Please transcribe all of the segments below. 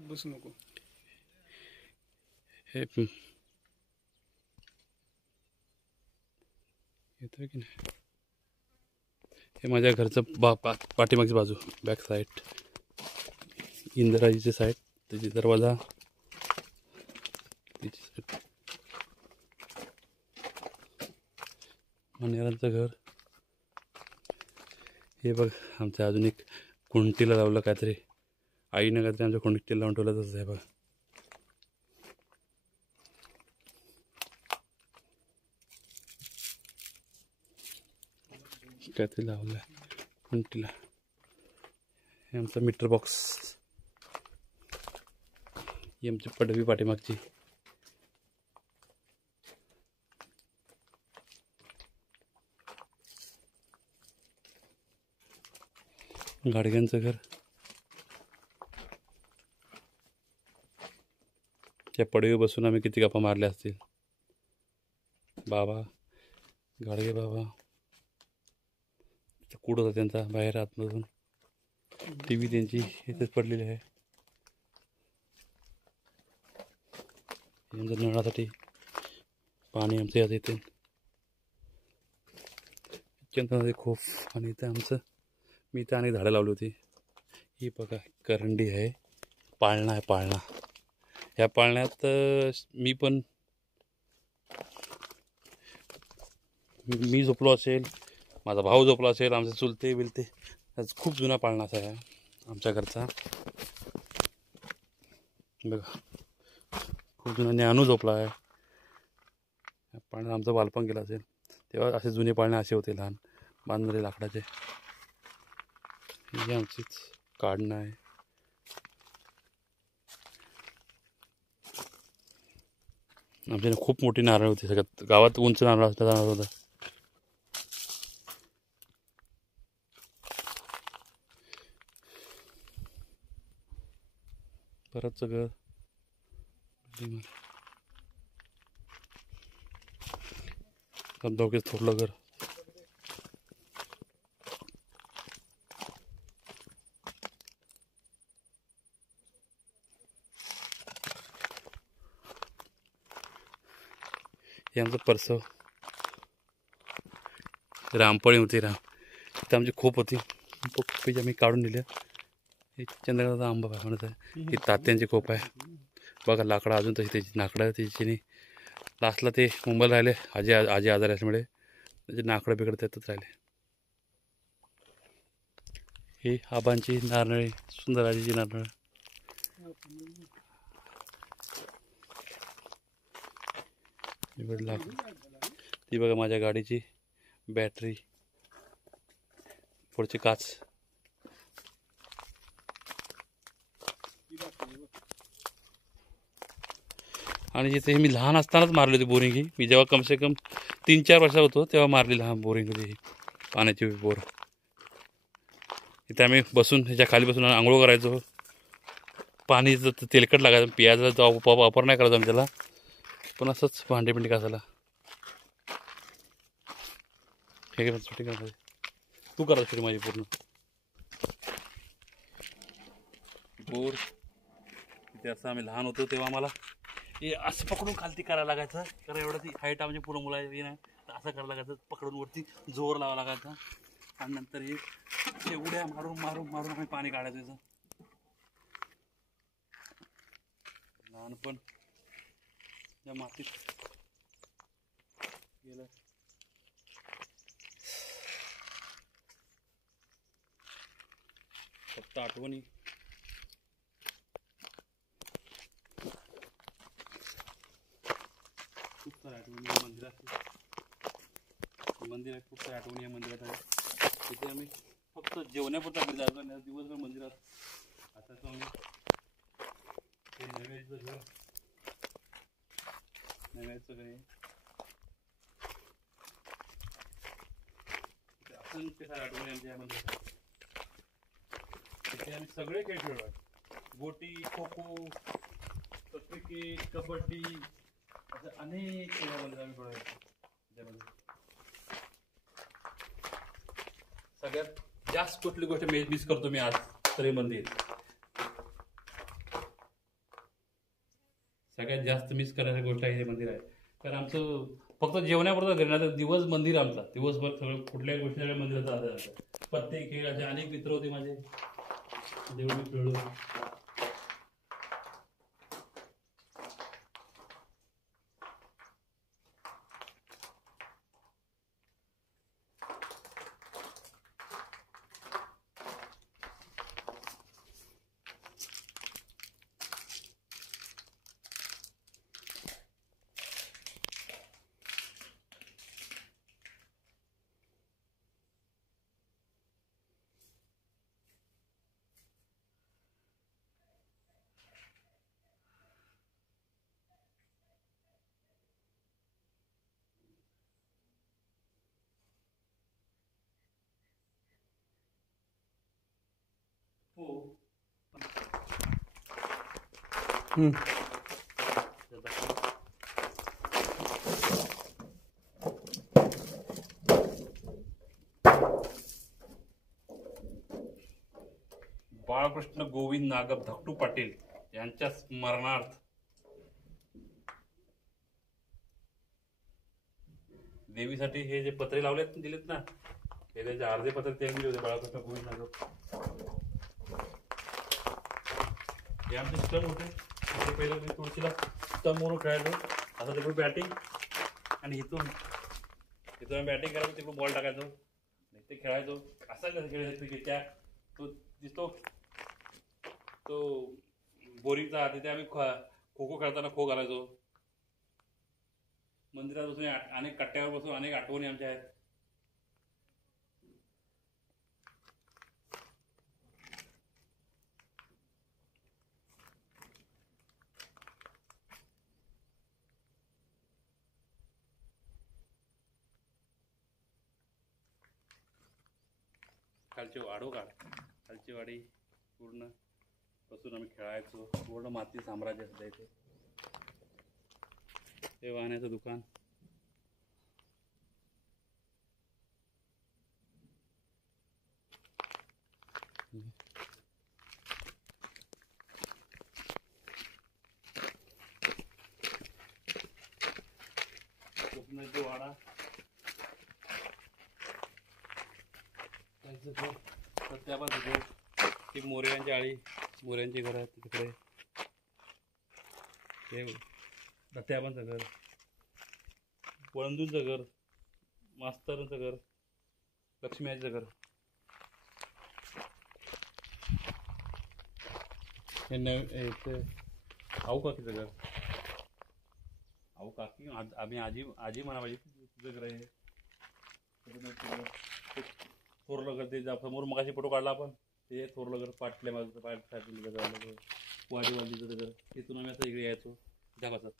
बसू नको. हे येतोय की नाही. हे माझ्या घरचं पाठीमागची बाजू, बॅक साईड, इंदिराजीची साईड, त्याची दरवाजा, तिची साईड, मनेरांचं घर. हे बघ आमच्या अजून एक कुंटीला लावलं काहीतरी, आईनं काहीतरी आमच्या कुंटीला लावून ठेवलं तसं आहे बघ. काहीतरी लावलं कुंटीला. हे आमचा मीटर बॉक्स, ही आमची पडवी पाठीमागची. गाडग्यांचं घर. त्या पडवीवर बसून आम्ही किती गप्पा मारल्या असतील. बाबा, गाडगे बाबा, कूड होता त्यांचा बाहेर आतमधून. टी व्ही त्यांची इथेच पडलेली आहे. नळासाठी पाणी आमचं यात येते. मध्ये खूप. आणि इथं आमचं, मी इथं अनेक झाडं लावली होती. ही बघा करंडी आहे, पाळणा आहे, पाळणा. ह्या पाळण्यात मी झोपलो असेल, माझा भाऊ झोपला असेल, आमचे चुलते बिलते. खूप जुना पाळणा असा आहे आमच्या घरचा. बघा खूप जुना. ज्ञानू झोपला आहे. पाळण्यात आमचं बालपण गेलं असेल तेव्हा. असे जुने पाळणे असे होते, लहान बांधलेले लाकडाचे. ही आमचीच काढणं आहे. आमच्याकडे खूप मोठी नारळ होती, सगळ्यात गावात उंच नारळ जाणार होता. परत सगळं दोघेच थोडलं घर. हे आमचं परसव. रामपळी होती, तिथं आमची खूप होती. खूप आम्ही काढून दिल्या. हे चंद्रकांतचा आंबा म्हणत आहे. ही तात्यांची खोप आहे बघा. लाकडं अजून तशी त्याची नाकडं त्याची नाही. लास्टला ते मुंबईला राहिले, आजी आजारी असल्यामुळे त्याचे नाकडं बिकडं त्यातच राहिले. ही आबांची नारळी, सुंदर आजीची नारळ. ती बघा माझ्या गाडीची बॅटरी, पुढचे काच. आणि जिथे मी लहान असतानाच मारली होती बोरिंग. ही मी जेव्हा कमसे कम 3-4 वर्षाचा होतो तेव्हा मारली लहान बोरिंग होती ही, पाण्याची बोर. इथे आम्ही बसून ह्याच्या खाली बसून आंघोळ करायचो. पाणी तेलकट लागायचं, पियाचा वापर नाही करायचा आम्ही त्याला, पण असंच भांडे बिंडे घासायला. हे घे सुटी करायचं, तू करा सुटी माझी पूर्ण बोर. इथे असं आम्ही लहान होतो तेव्हा आम्हाला हे असं पकडून खालती करायला लागायचं. कारण एवढं ती हाईट म्हणजे पुढं मुलाची नाही, तर असं करायला लागायचं. पकडून वरती जोर लावा लागायचा. आणि नंतर हे उड्या मारून मारून मारून आम्ही पाणी काढायचं. याचं लहानपण या मातीत गेलं. फक्त आठवणी. खूप साऱ्या आठवणी या मंदिरात. मंदिरात खूप साऱ्या आठवणी या मंदिरात आहे. तिथे आम्ही फक्त जेवण्यापुरता घरी जायचो आणि दिवसभर मंदिरात असायचो आम्ही. हे नैवेद्याचं घर, नैवेद्याचं घर. असंख्य साऱ्या आठवणी आमच्या या मंदिरात. तिथे आम्ही सगळे खेळ खेळलो. गोटी, खो खो, क्रिकेट, कबड्डी, असे अनेक खेळामध्ये आम्ही खेळायचो. त्यामध्ये सगळ्यात जास्त कुठली गोष्ट मिस करतो मी आज तर हे मंदिर. सगळ्यात जास्त मिस करण्याची गोष्ट आहे हे मंदिर आहे. कारण आमचं फक्त जेवण्यापुरतं घरी, नाही दिवस मंदिर आमचा, दिवसभर सगळं कुठल्याही गोष्टी सगळ्या मंदिरात राहतात. पत्ते खेळ असे अनेक मित्र होते माझे, जेवढे मी खेळलो. हो. बाळकृष्ण गोविंद नागप धाकटू पाटील यांच्या स्मरणार्थ देवीसाठी हे जे पत्रे लावलेत दिलेत ना, हे त्याचे अर्धे पत्रे ते दिले होते बाळकृष्ण गोविंद नागप. हे आमचे स्टम होते. पहिलं मी तुळशीला स्टम म्हणून खेळायचो, असं तिकडून बॅटिंग आणि इथून बॅटिंग करायचो, तिकडून बॉल टाकायचो, ते खेळायचो. असा कसं खेळायचं क्रिकेट. त्या तो दिसतो तो बोरिंगचा, तिथे आम्ही खो खो खेळताना खो घालायचो. मंदिरात बसून अनेक कट्ट्यावर बसून अनेक आठवणी आमच्या आहेत. खालची वाडो काढ, खालची वाडी पूर्ण बसून आम्ही खेळायचो. पूर्ण माती साम्राज्य असतं इथे. हे वाहण्याचं दुकान. वाडा, सत्याबाद होते. ती मोऱ्यांची आळी, मोऱ्यांची घर आहेत तिकडे. ते दत्याबांचं घर, वळंदूंचं घर, मास्तरांचं घर, लक्ष्मीआईचं घर. हे आऊ काकीचं घर. आऊ काकी आम्ही आजी म्हणा पाहिजे, तुझं घर आहे. थोरलं घर ते समोर मगाशी फोटो काढला आपण, ते थोरलं घर पाटल्या माझं वाडीवालीचं घर. तिथून आम्ही असं इकडे यायचो झापासात.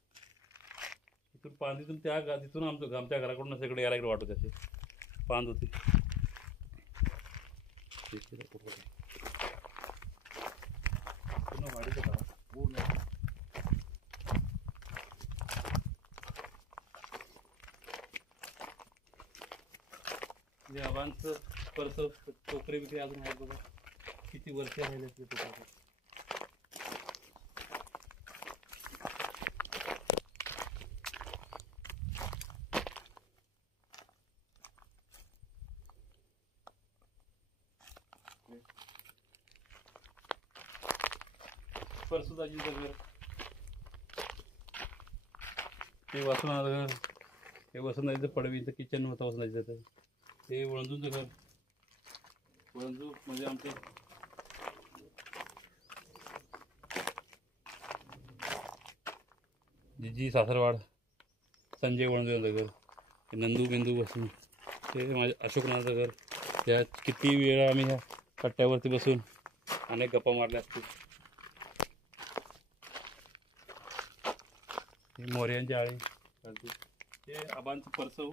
तिथून पांदीतून तिथून आमच्या घराकडून असं इकडे यायला इकडे वाटत असे पांद होती. पूर्ण वाडीचं गाव पूर्ण. आबांचं परस टोकरे बिकरे अजून आहेत बघा, किती वर्ष राहिले ते टोकरे. परसुदाजींचं घर, ते वसुनाचं घर, हे वसुंदाजीचं पडवीचं किचन होतं वसुंदाजीचं. हे वळंजूंचं घर. वळंजू म्हणजे आमचे जिजी सासरवाड, संजय वळंजूंचं घर. हे नंदू बिंदू बसून, ते माझे अशोकनाथचं घर. त्या किती वेळा आम्ही ह्या कट्ट्यावरती बसून अनेक गप्पा मारल्या असतील. हे मोऱ्यांची आळी, ते आबांचं परसव.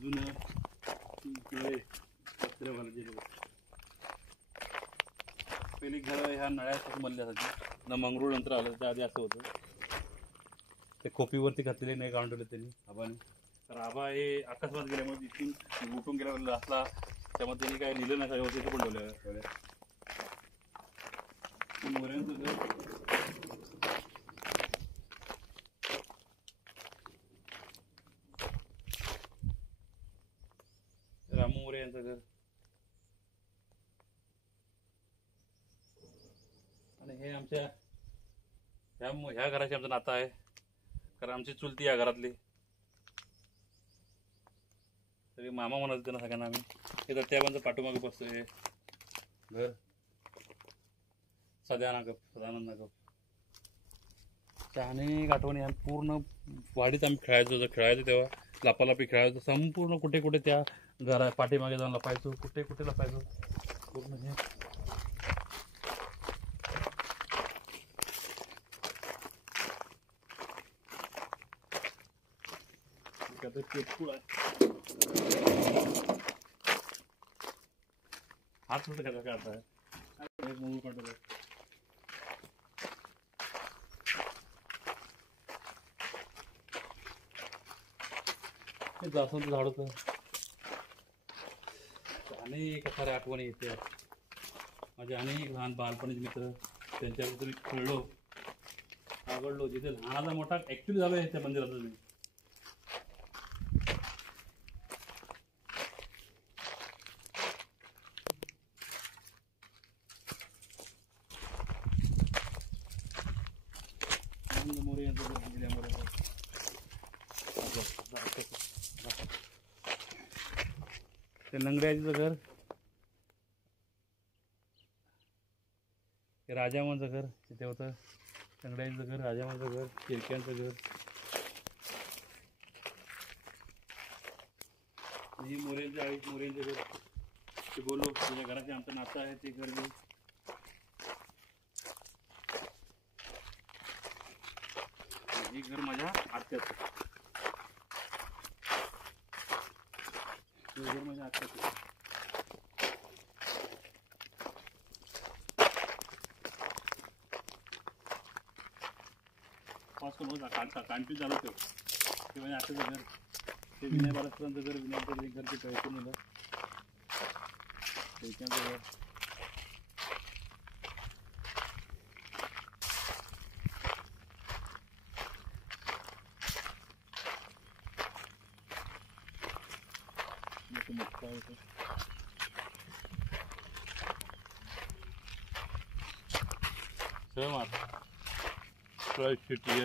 जुनं पहिली घर ह्या नळ्यासाठी बनल्या असायची. मंगरूळ नंतर आलं, त्या आधी असं होतं. ते खोपीवरती घातलेले नाही गांडवले त्यांनी आबाने. तर आबा हे अकस्मात गेल्यामुळे इथून उठून गेल्यावर असला त्यामध्ये त्यांनी काय लिहिलं नाही सगळं तिथे पण ठेवलं. मोऱ्यांचं घर रामू मोरे यांचं घर आणि हे आमच्या ह्या घराशी आमचं नातं आहे कारण आमची चुलती या घरातली सगळे मामा म्हणत होते ना सगळ्यांना आम्ही. हे तर त्या पाठीमागे बसतो हे घर सदानंद नागप अनेक आठवणी. आम्ही पूर्ण वाडीत आम्ही खेळायचो तेव्हा लपालपी खेळायचो संपूर्ण कुठे कुठे त्या घरा पाठीमागे जाऊन लपायचो कुठे कुठे लपायचो पूर्ण हे. हात नुसतं कसा काढताय मूळ काढतो जास्वंद झाड होतं. अनेक साऱ्या आठवणी येते माझे. अनेक लहान बालपणीचे मित्र त्यांच्याबद्दल खेळलो आवडलो. जिथे लहानाचा मोठा ऍक्च्युली झालो आहे त्या मंदिरात मी. मोरे ते लंगड्याचं घर ते राजामाचं घर तिथे होतं. लंगड्याचं घर राजामाचं घर चिरक्यांचं घर. ही मोरेंचं आई मोरेंचं घर ते बोललो तुझ्या घराचे आमचं नातं आहे ते घर मी. हे घर माझ्या आत्याचं. घर माझ्या आत्याचं. कांटी झालं ते माझ्या आत्याचं घर. ते विनय बालसरांचं घर विनयचं घर ते कळतो नेलं त्यांचं घर.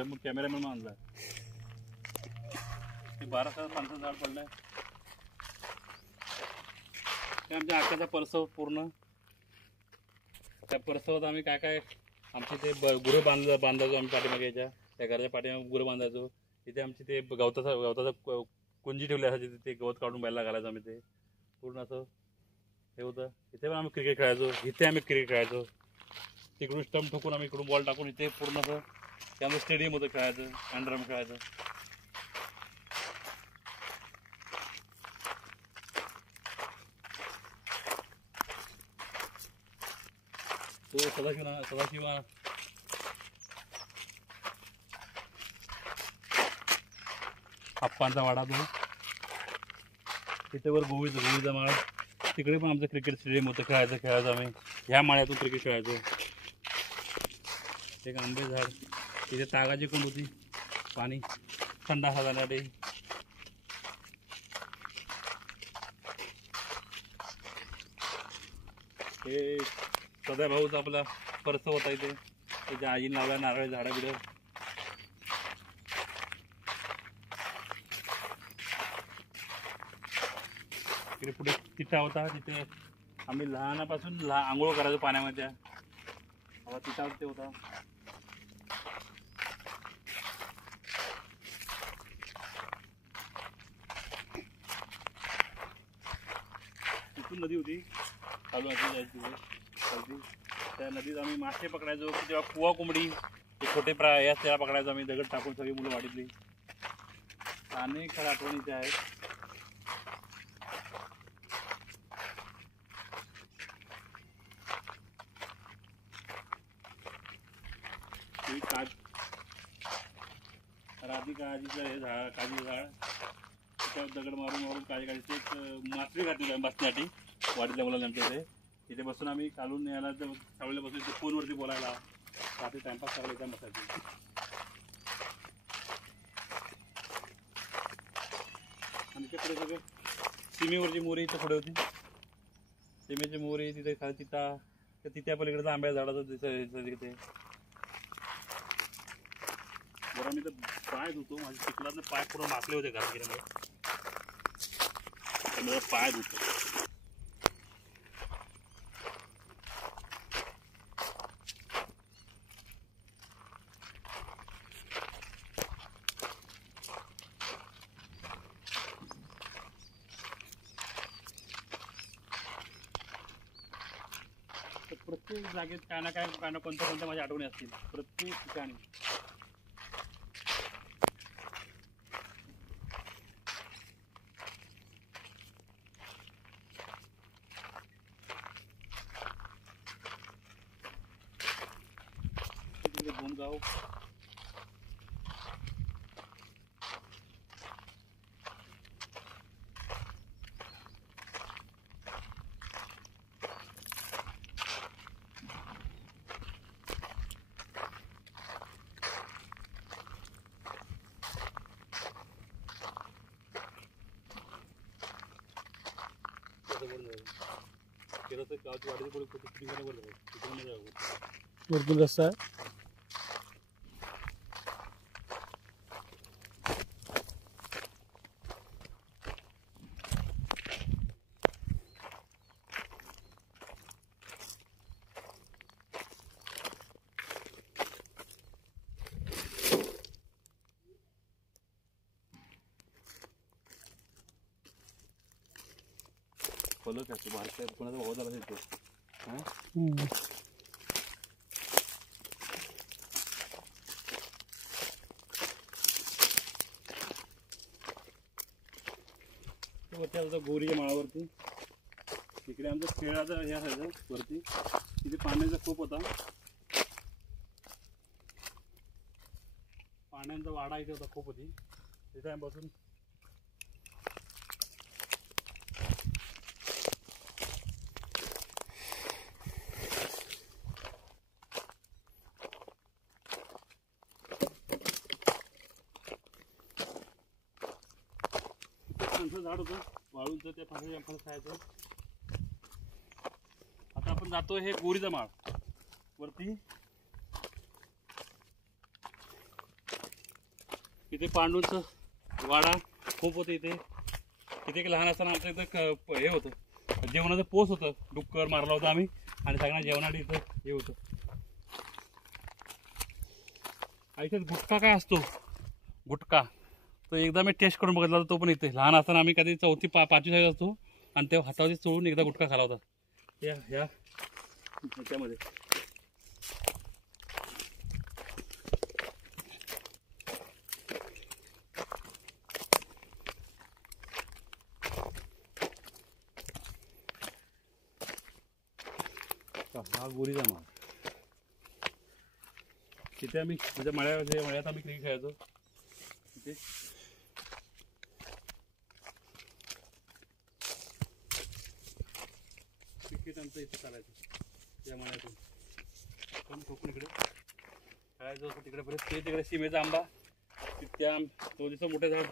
मग कॅमेरामॅन आणला. ते 12,000 झाड पडलंय. ते आमच्या आकाचा परसव पूर्ण. त्या परसवात आम्ही काय काय आमचे ते गुरं बांधायचो आम्ही पाठीमागे याच्या त्या घराच्या पाठीमागे गुरं बांधायचो. तिथे आमची ते गवताचा कुंजी ठेवली असायची ते गवत काढून बैला घालायचो आम्ही. ते पूर्ण असं हे होतं. इथे पण आम्ही क्रिकेट खेळायचो. इथे आम्ही क्रिकेट खेळायचो. तिकडून स्टंप ठोकून आम्ही इकडून बॉल टाकून इथे पूर्ण असं त्यामुळे स्टेडियम होतं खेळायचं. हँडरम खेळायचं. तो सदाशिव आप्पांचा वाडा तो. तिथे वर गोळीचा माळ. तिकडे पण आमचं क्रिकेट स्टेडियम होतं. खेळायचं आम्ही. ह्या माळ्यातून क्रिकेट खेळायचो. एक आंबे झाड. तिथे तागाची कुंड होती पाणी थंड जाण्यासाठी. हे सदा भाऊचा आपला परसव होता इथे. त्याच्या आईने लावला नारळ झाडं बिडं. तिकडे पुढे तिठा होता. तिथे आम्ही लहानापासून आंघोळ करायचो पाण्यामध्ये. तिठा ते होता. तिथून नदी होती चालू जायची चालती. त्या नदीत आम्ही मासे पकडायचो. तेव्हा कुवा कोंबडी ते छोटे यास त्याला पकडायचो आम्ही. दगड टाकून सगळी मुलं वाढीतली. अनेक साऱ्या आठवणीचे आहेत. राधिका आजीचं हे झाड काजूचं झाड त्याच्यावर दगड मारून काळी एक मासळी घातली बसण्यासाठी. वाडीतल्या मुलांना आमच्या इथे बसून आम्ही काढून यायला सावलीला बसून इथे फोनवरती बोलायला रात्री टाइमपास करायला इथे बसायचे. आणि ते पुढे सगळं सीमेवरची मोरी इथं पुढे होती. सीमेची मोरी तिथे खाली तिथे पलीकडचं आंब्याच्या झाडाचं तिथे जरा मी तर पाय धुतो. माझ्या चिखलातनं पाय पूर्ण माखले होते घरात गेल्यामुळे त्यामुळे पाय धुतो. प्रत्येक जागेत काय ना कोणत्या माझ्या आठवणी असतील प्रत्येक ठिकाणी. भूमगाव गावची वाडी भरपूर रस्ता आहे. फलक आहे बारका कोणाचा भाव झाला येतो. वरती आता गोरीच्या माळावरती तिकडे आमचं खेळाचं हे असायचं वरती. तिथे पाण्याचा खूप होता. पाण्याचा वाडा इथे होता खूप होती. तिथे आम्ही बसून झाड होतं वाळूंचं त्या फांद्याच्या आपण खायचं. आता आपण जातो हे गोरीचा माळ वरती. इथे पांडूंचं वाडा खूप होतं. इथे एक लहान असताना आमचं इथं हे होतं जेवणाचं पोस होतं. डुक्कर मारला होता आम्ही आणि सगळ्यांना जेवणासाठी इथं हे होतं. इथे गुटखा काय असतो गुटखा तो एकदा मी टेस्ट करून बघितला होता. तो पण इथे लहान असताना आम्ही कधी 4थी 5वी शाळेत असतो आणि तेव्हा हातावरती चोळून एकदा गुटखा खाला होता ह्याच्यामध्ये. हा गोरीचा माळ. तिथे आम्ही माझ्या मळ्यात आम्ही क्रिकेट खेळायचो. तिथे क्रिकेट आमचं इथे चालायचं या मळ्यातून. पण कोकण इकडे खेळायचं होतं तिकडे परत ते तिकडे सीमेचा आंबा त्या थोडंसं मोठं झाड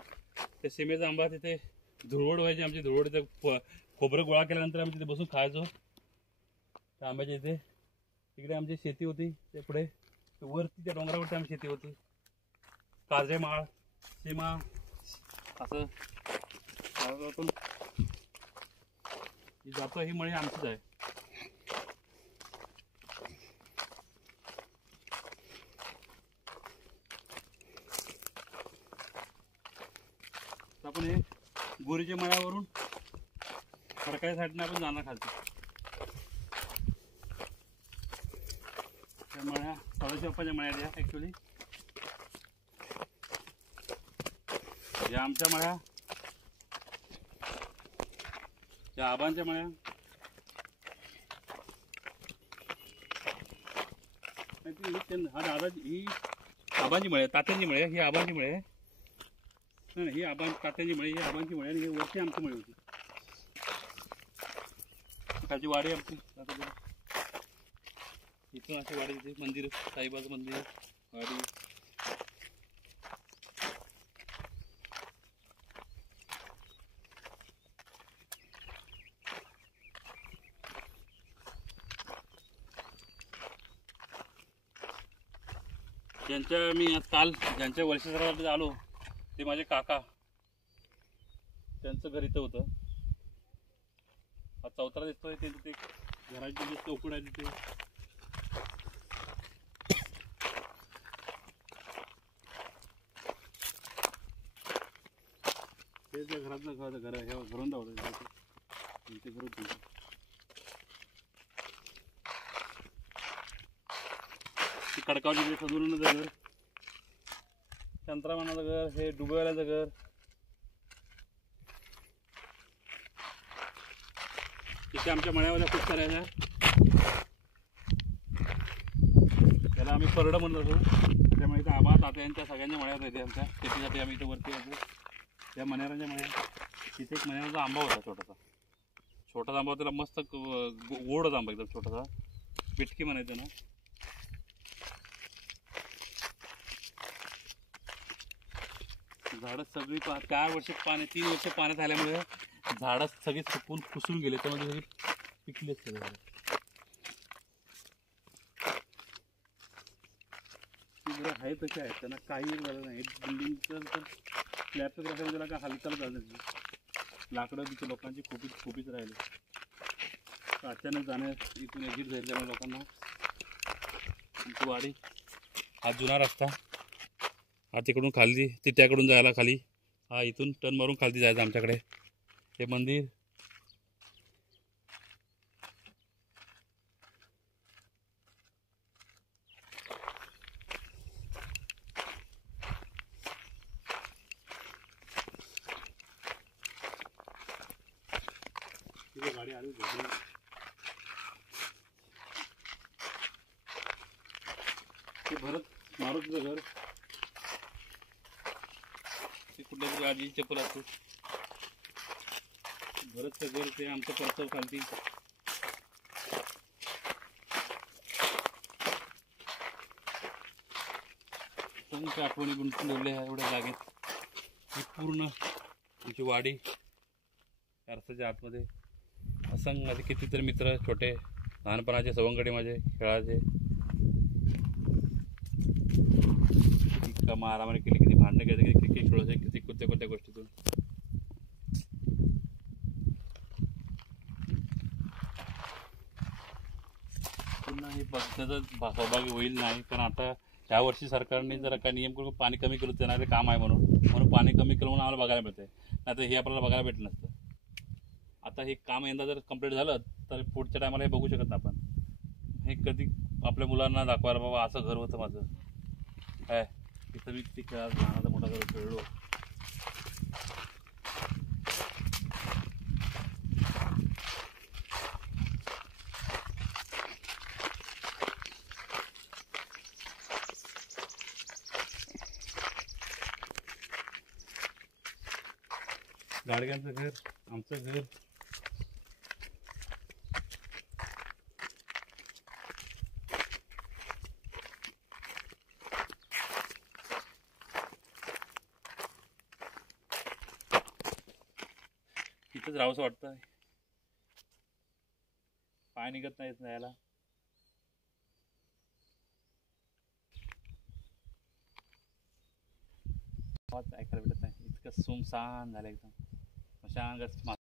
त्या सीमेचा आंबा तिथे धुळवड व्हायची आमची. धुळवड तिथे खोबरं गोळा केल्यानंतर आम्ही तिथे बसून खायचो त्या आंब्याच्या इथे. तिकडे आमची शेती होती. ते पुढे वरती त्या डोंगरावरती आमची शेती होती. काजळे माळ सीमा असं जातो. ही मळी आमचीच आहे. आपण हे गोरीच्या मळ्यावरून खडकाच्या साईडने आपण जाणार खालतो. त्या मळ्या सदाशिव बाप्पाच्या मळ्या द्या ॲक्च्युली. या आमच्या मळ्या या आबांच्या मळ्या. हा दादाची ही आबांची मळी आहे. तात्यांची मळी आहे. ही आबांची मळी आहे. नाही ही तात्यांची मळी ही आबांची मळी आणि ही वरची आमची मळी होती. खालची वाडी आमची इथून अशी वाडी तिथे मंदिर साईबाचं मंदिर वाडी ज्यांच्या मी काल ज्यांच्या वर्षासाठी आलो ते माझे काका त्यांचं घर इथं होतं हा चौथरा दिसतोय ते तिथे घराची जे चौकड आहे तिथे ते त्या घरातलं घर ह्या घरून धावतं ते घर होतं ती खडकावची सदुराचं घर चंद्रमानाचं घर हे डुबेवाल्याचं घर इथे आमच्या मळ्यावाल्या खूप साऱ्या आहेत त्याला आम्ही परडं म्हणत असतो त्यामुळे इथं आबा तात्यांच्या सगळ्यांच्या मळ्यात येते आमच्या शेतीसाठी आम्ही इथं वरती येतो त्या मण्यारांच्या मळ्यात तिथे एक मण्यारांचा आंबा होता छोटासा आंबा त्याला मस्त गोडच आंबा एकदम छोटासा पिटकी म्हणायचं ना झाडं सगळी 4 वर्ष 3 वर्ष पाण्यात आल्यामुळे झाडं सगळी सुकून खुसून गेले त्यामध्ये सगळी पिकलेच सगळे बरं आहे तसे आहेत त्यांना काही झालं नाही बिल्डिंगचं तर स्लॅबचं तर त्याला काय हालचाल झालं नाही लाकडं तिथे लोकांची खूपच राहिले अचानक जाण्यास इथून एक्झिट झाली त्यामुळे लोकांना आमची वाडी हा जुना रस्ता हा तिकडून खाली तिट्याकडून जायला खाली हा इथून टर्न मारून खाली जायचं आमच्याकडे हे मंदिर गाडी आली ते भरत मारुतीचं घर ते कुठल्या तरी आजीची चप्पल असतो भरतचं घर ते आमचं परसव खालती संख्या आठवणी गुंतून ठेवल्या ह्या एवढ्या जागेत ही पूर्ण आमची वाडी रस्त्याच्या आतमध्ये असंख्य माझे कितीतरी मित्र छोटे लहानपणाचे सवंगडी माझे खेळाचे मारामारी केली किती भांडणं केली क्रिकेट खेळायचे किती कोणत्या गोष्टीतून पुन्हा हे त्याचा सहभागी होईल नाही कारण आता ह्या वर्षी सरकारने जरा काय नियम करून पाणी कमी केलं देणारे काम आहे म्हणून पाणी कमी केलं म्हणून आम्हाला बघायला मिळतंय नाही तर हे आपल्याला बघायला भेटलं नसतं आता हे काम यंदा जर कंप्लीट झालं तर पुढच्या टायमाला हे बघू शकत नाही आपण हे कधी आपल्या मुलांना दाखवायला बाबा असं घर होतं माझं काय तिथं मी किती खेळा लहानाचा मोठा घर खेळलो गाडग्यांचं घर आमचं घर इथंच राहावंसं वाटतं पाय निघत नाही जायला आवाज ऐकायला भेटत नाही इतकं सुमसान झालं एकदम शांत